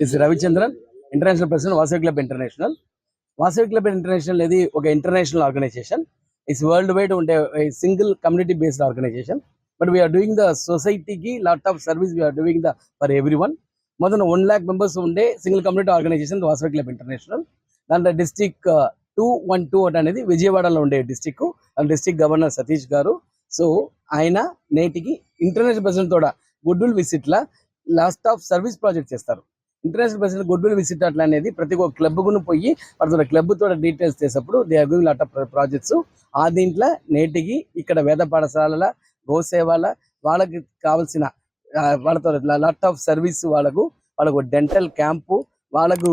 This Ravichandran, international president Vasavi club international. Vasavi club international అనేది ఒక international organisation. It's world wide ఉండే single community based organisation. But we are doing the సొసైటీకి lot of service we are doing the for every one. మొదట 1 lakh members ఉండే single community organisation Vasavi club international. దాంట్లో district 212 అనేది విజయవాడలో ఉండే డిస్టిక్. డిస్టిక్ గవర్నర్ సతీష్ గారు. So ఆయన నేటికి ఇంటర్నేషనల్ ప్రెసిడెంట్ తోడ గుడ్ విల్ విజిట్ లా లాస్ట్ ఆఫ్ సర్వీస్ ప్రాజెక్ట్ చేస్తారు. International president good will visit అట్లా అనేది ప్రతి ఒక్క క్లబ్ గును పోయి వాళ్ళ క్లబ్ తోడ డీటెయిల్స్ చేసేప్పుడు they are doing lot of projects. ఆ దీంట్లో నేటికి ఇక్కడ వేద పాఠశాలల గోసేవల వాళ్ళకి కావాల్సిన వాళ్ళతో లాట్ ఆఫ్ సర్వీస్ వాళ్ళకు డెంటల్ క్యాంపు, వాళ్ళకు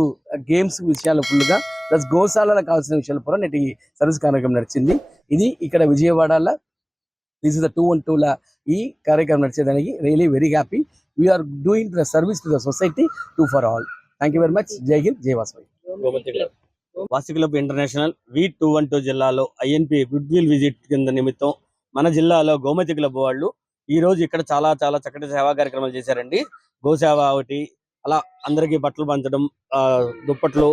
గేమ్స్ విషయాలు ఫుల్గా ప్లస్ గోశాలకు కావాల్సిన విషయాలు కూడా నేటి సర్వీస్ కార్యక్రమం నడిచింది. ఇది ఇక్కడ విజయవాడలో దిస్ ఇస్ ద 212 లా ఈ కార్యక్రమం నడిచేదానికి really very happy. We are doing the service to the society to for all. Thank you very much. జై హింద్, జై Vasavi. Vasavi club international V212 జిల్లాలో INP గుడ్ విల్ విజిట్ కింద నిమిత్తం మన జిల్లాలో గోమతి క్లబ్ వాళ్ళు ఈ రోజు ఇక్కడ చాలా చాలా చక్కటి సేవా కార్యక్రమాలు చేశారండి. గోసేవ ఒకటి, అలా అందరికీ బట్టలు పంచడం, దుప్పట్లు,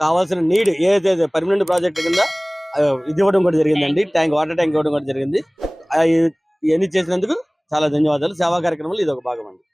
కావాల్సిన నీడ్ ఏదైతే పర్మనెంట్ ప్రాజెక్ట్ కింద ఇది ఇవ్వడం కూడా జరిగిందండి. వాటర్ ట్యాంక్ ఇవ్వడం కూడా జరిగింది. ఇవన్నీ చేసినందుకు చాలా ధన్యవాదాలు. సేవా కార్యక్రమాలు ఇది ఒక భాగం అండి.